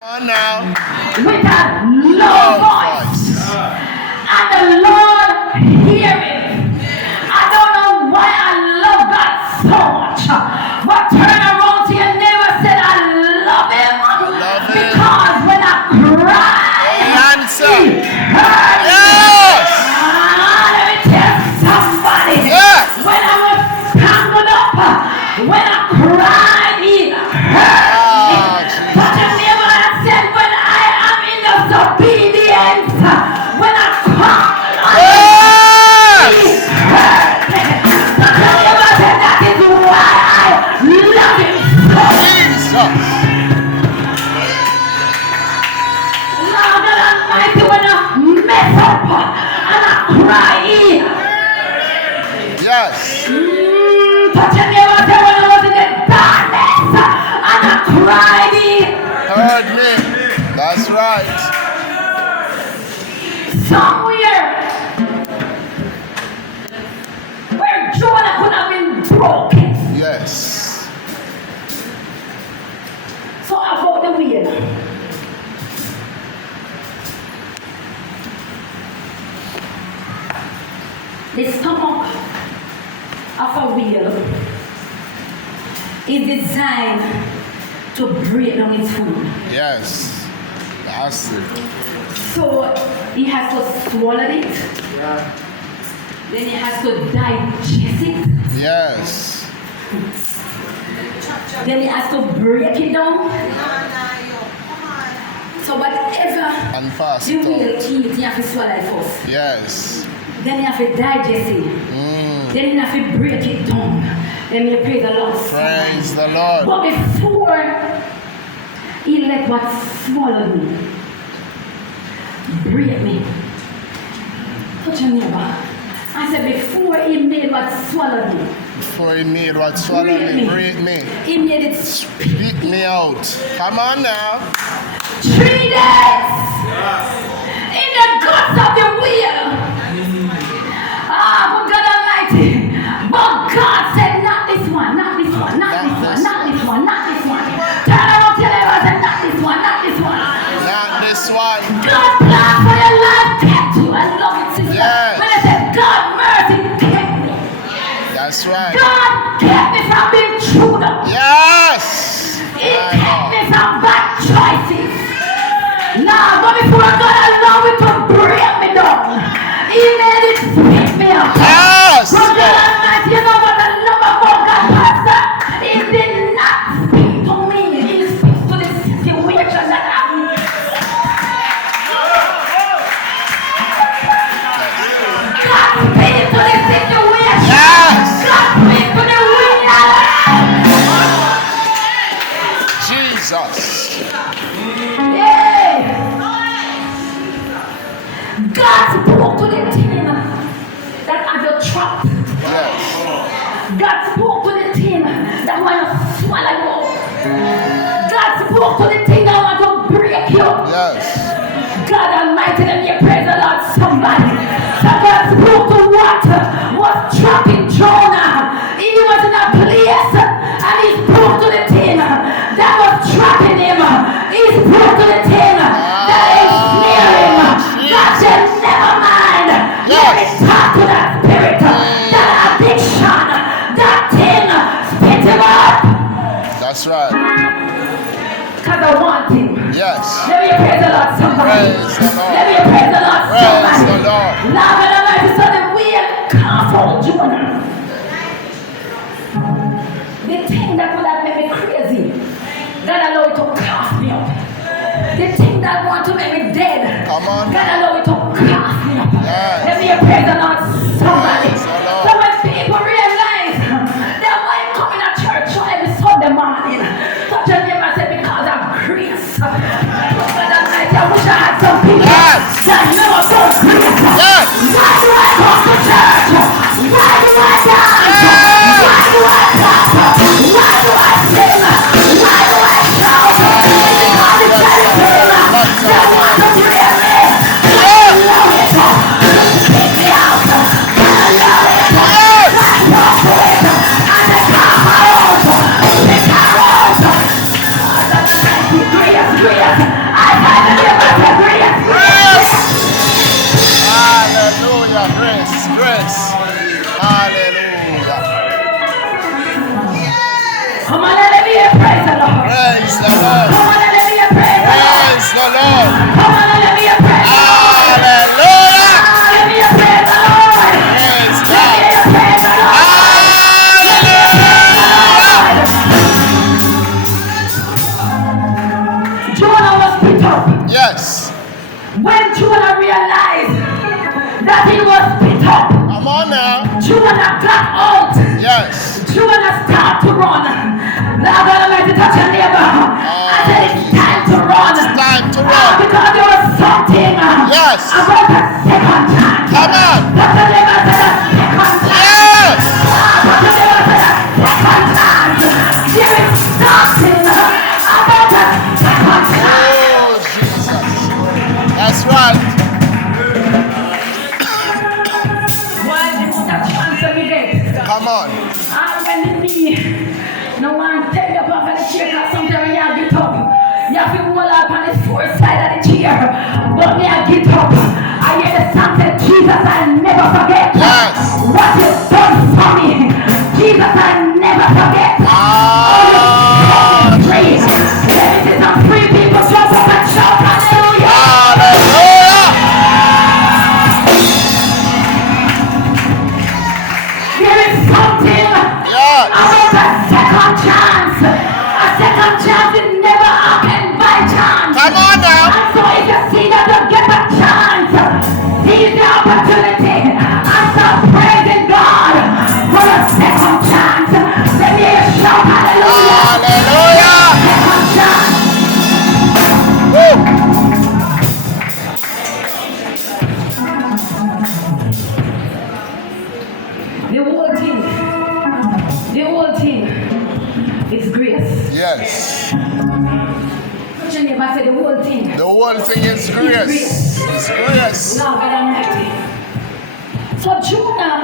On now. With a low voice. And the Lord hearing. I don't know why I love God so much. But turn around to your neighbor and say, I love him. Because when I cry, he heard me. Let me tell somebody. When I was tangled up, when I cried, he heard me. But your neighbor said, when I am in disobedience, when I call on him, he heard me. But your neighbor said, that is why I love him so much. Lord God Almighty, when I mess up and I cry, yes. But your neighbor said, when I was in the darkness and I cried, he heard me. That's right. Somewhere where Jonah could have been broken. Yes. So about the wheel. The stomach of a wheel is designed to break down its food. Yes. That's it. So he has to swallow it. Yeah. Then he has to digest it. Yes. Then he has to break it down. So whatever And fast. you will eat, you have to swallow it first. Yes. Then you have to digest it. Then you have to break it down. Then you praise the Lord. Praise the Lord. But before he let what swallowed me break me. Touch your neighbor. I said before he made what swallowed me. Before he made what swallowed me, break me. He made it Spit me out. Come on now. 3 days in the guts of the wheel. But God Almighty. But God said, not this one, not this one, not this one, not this one, not this one. Turn around, tell everyone, say, not this one, not this one. Not this one. God plan for your life kept you. I love it, sister. Yes. When I said God mercy kept me. That's right. God kept me from being chewed up. Yes. He kept me from bad choices. Now, but before God allowed me to break me down, he made it spit me out. Yes. But God Almighty, you know what I love about God, Pastor? He did not speak to me. He speaks to the situation that I'm in. God speaks to the situation. Yes. God speaks to the reality. Jesus. Yeah. God spoke to the team that are the trap. Yes. God spoke to the team that want to swallow you up. God spoke to the team that want to break you. Yes. God Almighty, let me praise the Lord, somebody. So God spoke to what was trapping Jonah. He was in a place and he spoke to the team that was trapping him. He spoke to the team that is near him. God said, never mind. Let me talk to that spirit, that addiction, that thing. Spit him up. That's right. Because I want him. Yes. Let me praise the Lord, somebody. Praise the Lord. Let me praise the Lord, Praise somebody. the Lord. Lord God Almighty, so the wheel can't fall Jonah. The thing that would have made me crazy, God allowed it to cast me up. The thing that want to make me dead, Come on. God allowed it to cast me up. Yes. Let me praise the Lord, somebody. Praise the Lord. So when people realize that why I'm coming to church every Sunday morning, such a name I said because of grace. God Almighty, I wish I had some people. Jonah was spit up. Yes. When Jonah realized that he was spit up, Come on now. Jonah got out. Yes. Jonah started to run. Now God Almighty touch your neighbor. I said it's time to run. It's time to run. Because there was something Yes. about a second chance. Come on. But the neighbor said a second chance. Yes. But the neighbor said a second chance. There is something about a second chance. Oh, Jesus. That's right. Why did you that chance every day? Come on. I'm when me. No one tell you about the chair because sometimes when you get up, you have to roll up on the fourth side of the chair. But when I get up, I hear the song say, Jesus, I never forget Yes. what you've done for me. Jesus, I never forget. Praise. Let me see some free people jump up and shout hallelujah. Hallelujah. There is something Yes. about a second chance. A second chance is never happened by chance. Come on now. And so if you see that you get a chance, seize the opportunity and start praising God for a second chance. Let me hear you shout hallelujah. Hallelujah. Second chance. Woo. The whole thing is grace. Yes. Put your name, I said the whole thing. The whole thing is grace. It's grace. Lord God Almighty. So Jonah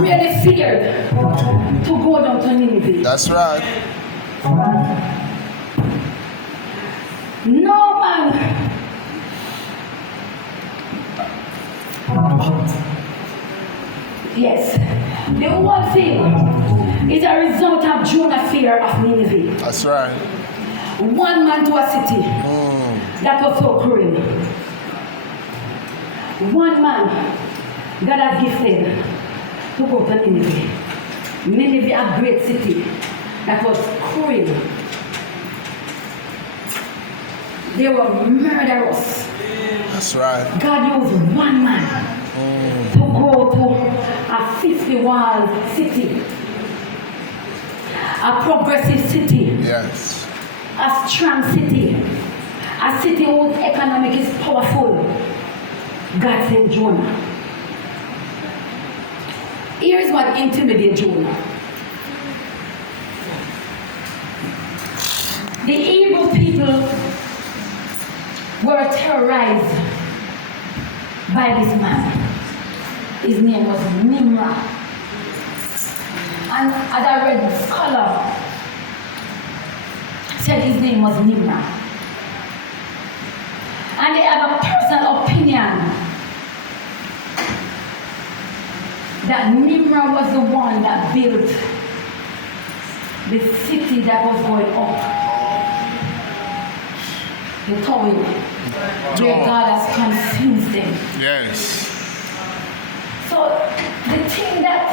really feared to go down to Nineveh. That's right. No man. Yes. The whole thing is a result of Jonah's fear of Nineveh. That's right. One man to a city that was so cruel. One man God has gifted to go to Nineveh. Nineveh, a great city that was cruel. They were murderous. That's right. God used one man to go to a 50-walled city, a progressive city, Yes. a strong city, a city whose economic is powerful. God sent Jonah. Here's what intimidated Jonah. The evil people were terrorized by this man. His name was Nimrod. And as I read the scholar, said his name was Nimrod. And they have a personal opinion that Nimrod was the one that built the city that was going up. The tower where God has confused them. Yes. So the thing that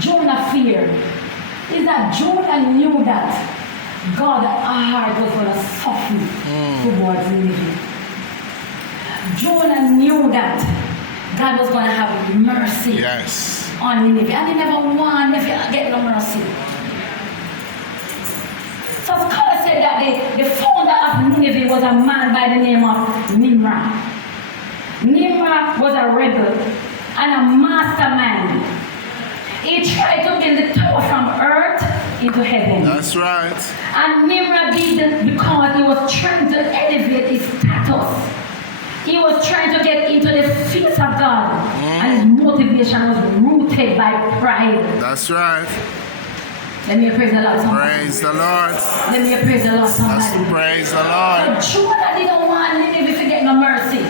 Jonah feared is that Jonah knew that God's heart was going to soften towards Nineveh. Jonah knew that God was going to have mercy Yes. on Nineveh. And he never wanted to get no mercy. So scholars said that the founder of Nineveh was a man by the name of Nimrod. Nimrod was a rebel and a mastermind. He tried to build the tower from earth into heaven. That's right. And Nimrod did it because he was trying to elevate his status. He was trying to get into the face of God. And his motivation was rooted by pride. That's right. Let me praise the Lord, somebody. Praise the Lord. Let me praise the Lord, somebody. Praise the Lord. So Jonah didn't want Nineveh to get no mercy.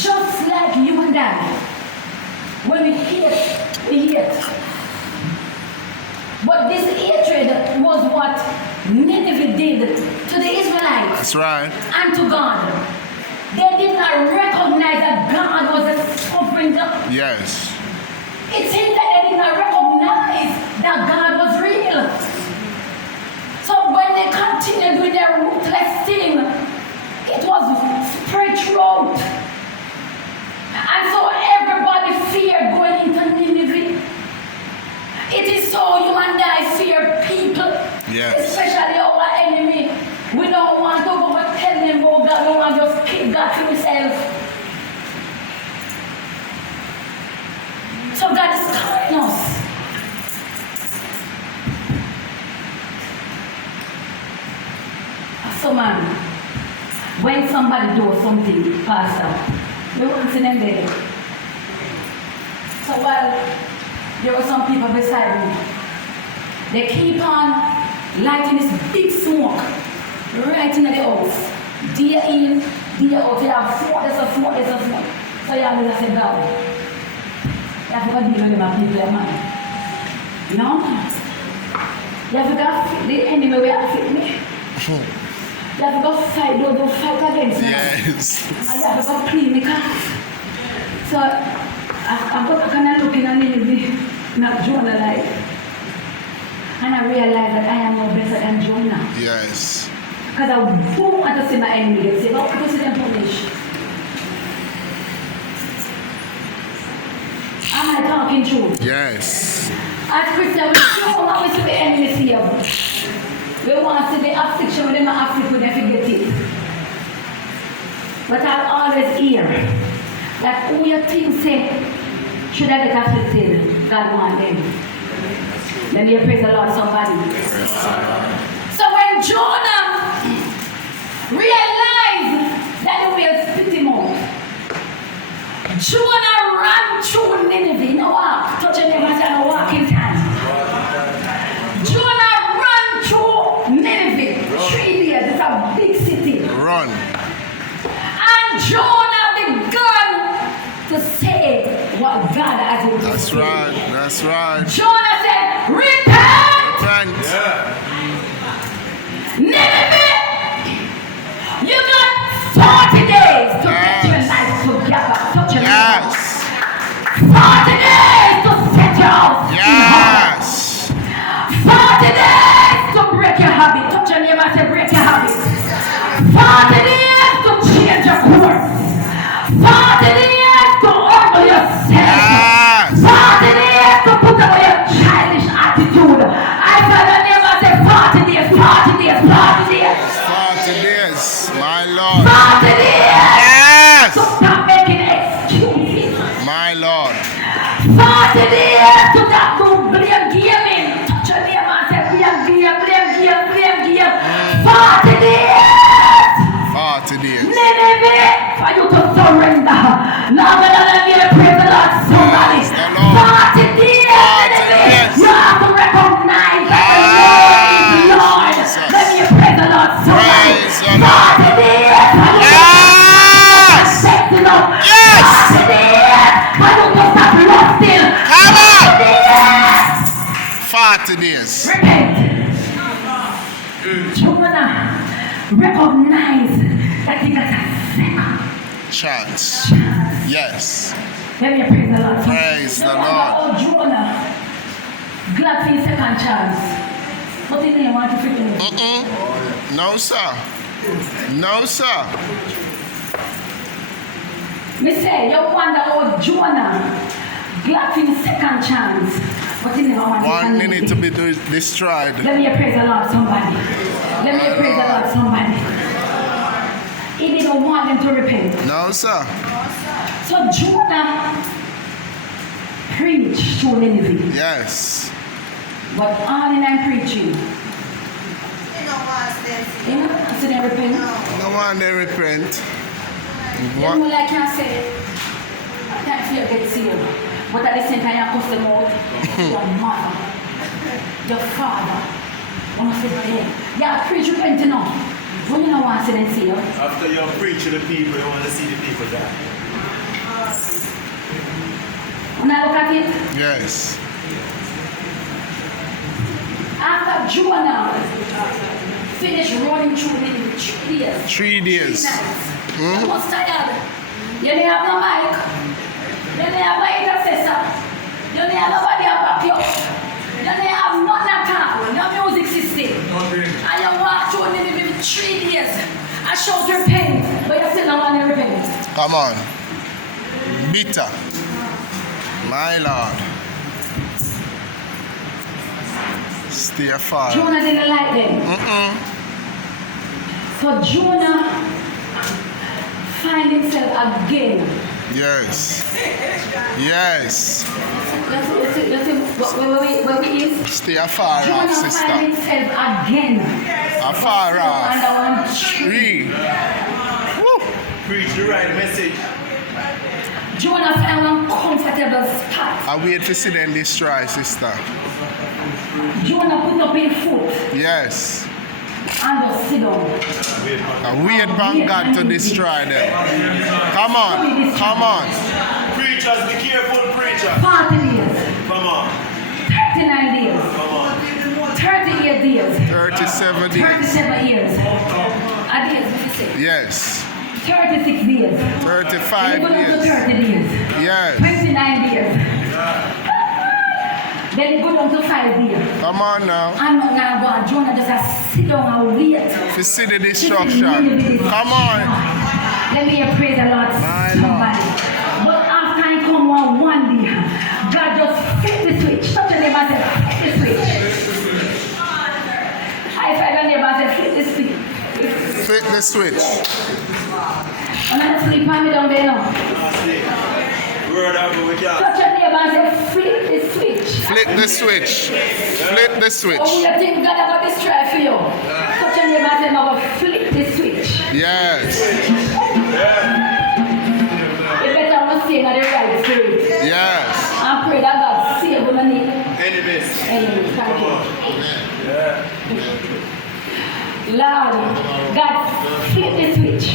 Just like you and I. When we hate, we hate. But this hatred was what Nineveh did to the Israelites. That's right. And to God. They did not recognize that God was a sovereign God. Yes. It seems that they did not recognize that God was real. So when they continued God for himself. So God is calling us. So man, when somebody does something, Pastor, we won't see them there. So while there were some people beside me, they keep on lighting this big smoke right in the house. Day in, day out. You have smoke, there's a smoke, there's a smoke. So you have to sit down. You have to go deal with them and people, man. You know? You have to go, the enemy will affect me. You have to go fight, don't fight against me. Yes. And you have to go clean the car. So I'm kind of looking at me, not Jonah like. And I realized that I am no better than Jonah. Yes. Because I don't want to see my enemy get saved. I want to see them punished. Am I talking true? Yes. As Christians, we don't want to see the enemy saved. We want to see the affliction when they not afflict when they forget it. But I always hear that who you think say should I get afflicted, God want them. Let me praise the Lord somebody. So when Jonah realized that they will spit him out, Jonah ran through Nineveh. No walk. Touch your neighbor and say no walking time. Jonah ran through Nineveh 3 years. It's a big city. Run. And Jonah began to say what God has told him. That's right. That's right. Jonah said, repent! Repent. Nineveh! You got 40 days to get your life together. Touch your Yes. 40 days to set your house in order. Yes. 40 days to break your habit. Touch your neighbor and say break your habit. 40 days to change your course. 40 days to humble yourself. Yes. 40 days to put away your childish attitude. I tell your neighbor and say 40 days, 40 days, 40 days. 40 days. My Lord. 40 days. Yes. So stop making excuses. My Lord. 40 days to that to blame gaming. Touch your neighbor and say blame game, blame game, blame game. 40 days. 40 days. Nineveh, for you to surrender. Now I'm gonna give a praise the Lord somebody. Praise the Lord. 40 days, 40 Nineveh. days. You have to recognize that the Lord is Lord. Jesus. Let me praise the Lord somebody. Praise the Lord. 40 days. For you Yes. to stop acting up. Yes. 40 days. For you to stop lusting. Come on. 40 days. 40 days. Repent. Jonah recognize that he got a second Chance. Yes. Let me praise the Lord. Praise the Lord. Oh, Jonah, glad for his second chance. But he didn't want to forgive him. No, sir. No, sir. Me say, you wonder how Jonah glad for his second chance. But he never want to 1 forgive minute to be destroyed. Let me praise the Lord, somebody. Let me praise the Lord, somebody. He didn't want them to repent. No, sir. So Jonah preached to Nineveh. Yes. But all in I'm preaching, you know, so they repent. No one they repent. You know, like I say, I can't feel get sealed. But at the same time, you cuss them out. Your mother, your father, want to say, yeah, yeah, preach repent now. When you don't want to see them sealed. After you preach to the people, you want to see the people die. When I look at it, Yes. after Jonah finished running through Nineveh 3 days. 3 days. 3 nights. You was tired. You didn't have no mic. You didn't have no intercessor. You didn't have nobody to back you up. You didn't have nothing at all. No music system. And you walk through Nineveh 3 days. I showed your pain, but you still don't want to repent. Come on. Bitter. My Lord. Stay far. Jonah didn't like them. So Jonah find himself again. Yes. Yes. Let's see where we is. Stay afar off, Jonah find sister. himself again. Afar off. Under one tree. Tree. Woo. Preach the right message. Jonah found one comfortable spot. I wait to see them destroy, sister. Jonah put up his foot Yes. and just sit down. I wait for God to destroy them. Come on. Come on. Preachers, be careful, preacher. 40 days, Come on. 39 days, Come on. 38 days, 37 days. 37 years. A days, what you say? Yes. 36 days. 35 Then he go down to years. 30 days. Yes. 29 days. Then he go down to 5 days. Come on now. I'm not gonna go and Jonah just a sit down and wait. To see the destruction. Come on. Let me hear praise the Lord. My Somebody. But after I come one day, God just flip the switch. Touch your neighbor and say, flip the switch. High five your neighbor and say, flip the switch. Flip the switch. I'm not sleep on me down there now. Word out, but we can't. Touch your neighbor and say, flip the switch. Flip the switch. Flip the Oh, switch. you think God got destroy for you? Touch your neighbor and say, I'm going to flip the switch. Yes. You better not stay in the right spirit. Yes. I pray that God save you and need. Enemies. Anyway, thank Come you. on. Yeah. Lord, God flip the switch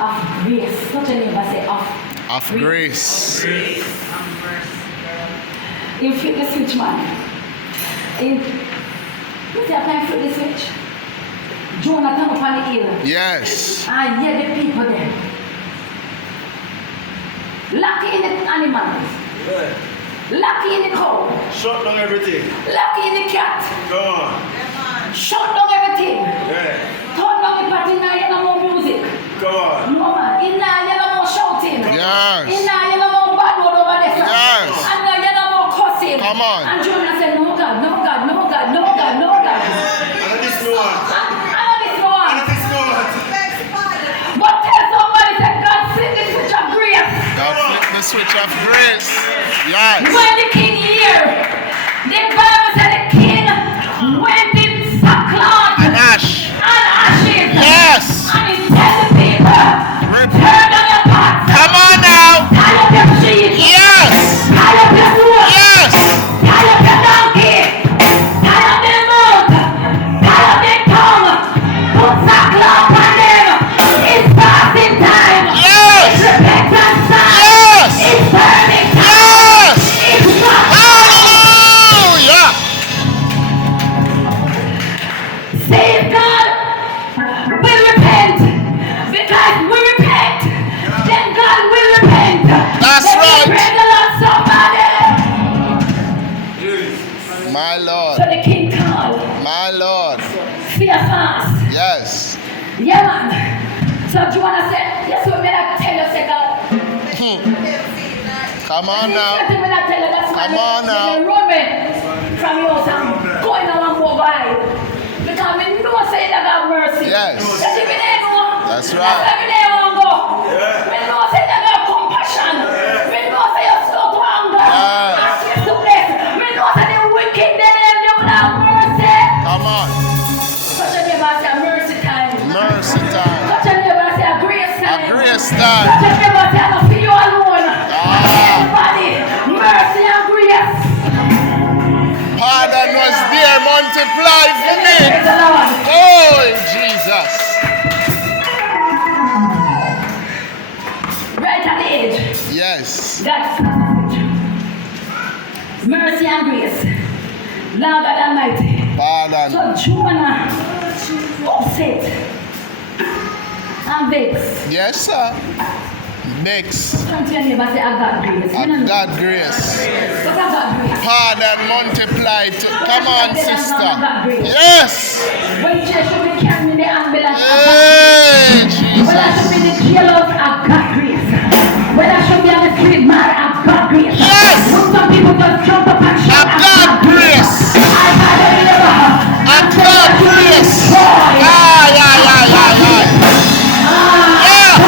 of grace. Touch your neighbor say of Of grace. You flip the switch, man. You see how can flip the switch? Jonah come up on the hill. Yes. And hear the people there. Lucky in the animals. Yeah. Lucky in the cow. Shut down everything. Lucky in the cat. Come on. Shut down everything. Yeah. Turn down the party now, you no more music. Come on. No man, in now you no more shouting. Yes. In now you no more bad word over there. Yes. And now you no more cussing. Come on. And Jonah said, no God, no God, no God, no God, no God. And this no one. I know this one. And this no one. But tell somebody that God sent the switch of grace. God flip the switch of grace. Yes. When the king here, the Bible said the king went in sackcloth And ash. and ashes. Yes. And he tell the people, Repent. turn on your backs, Come on now. tie up your sheep, Yes. tie up your horse, Yes. tie up your donkey, tie up their mouth, tie up their tongue, put sackcloth on them. It's fasting time. Yes. It's repentance time. Yes. It's burning time. Yes. It's fasting. Hallelujah. Save God will repent. Because we repent, then God will repent. That's Then we right. pray the Lord somebody. My So Lord. the king called. My Lord. Fear fast. Yes. Yeah, man. So Jonah said, yes, we may not tell you, say God. Come on now. Nothing will not tell you, that's why Come on now. they run me from your house and going on and by. Because we know say that God mercy. Yes. That's every day go. That's right. That's every day one go. We know say that God compassion. We know say you're slow to anger. Yes. And swift to bless. We know say the wicked they will have mercy. Come on. Touch your neighbor and say mercy time. Mercy time. Touch your neighbor and say grace A time. grace Touch time. your neighbor and say I don't feel you alone. Everybody, mercy and grace. Pardon was there, multiply for me. Praise the Lord. Oh, Jesus. Right at the edge. Yes. That's mercy and grace. Lord God Almighty. Pardon. So Jonah upset and vexed. Yes, sir. Next. Come to your neighbor and say, I got grace. You know, God grace. but I got grace. Pardon multiply to. Come on, sister. Yes. Yes. When you should be carrying the ambulance, Hey, when I should Jesus. be in the jailhouse, I got grace. When I should be on the street, man, I got grace. Yes. When some people just jump up and shout, I got grace. I got a deliver. I got grace. Boy. Yeah. Ah. Yeah.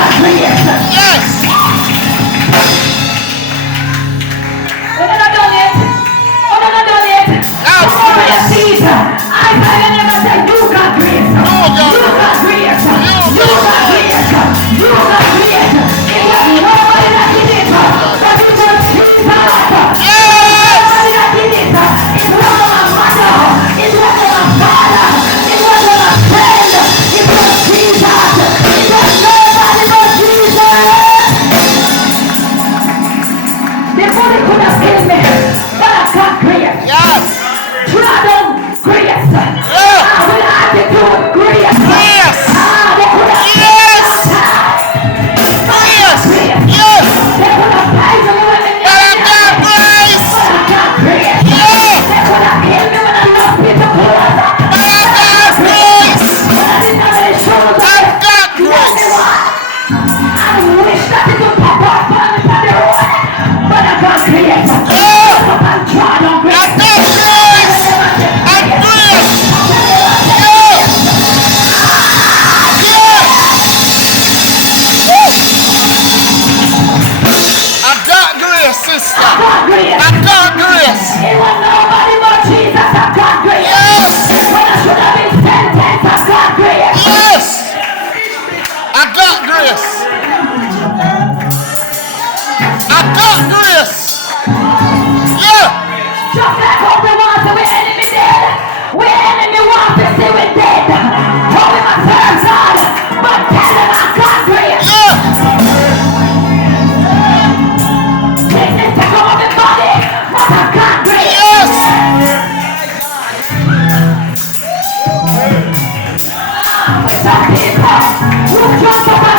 some people who jump up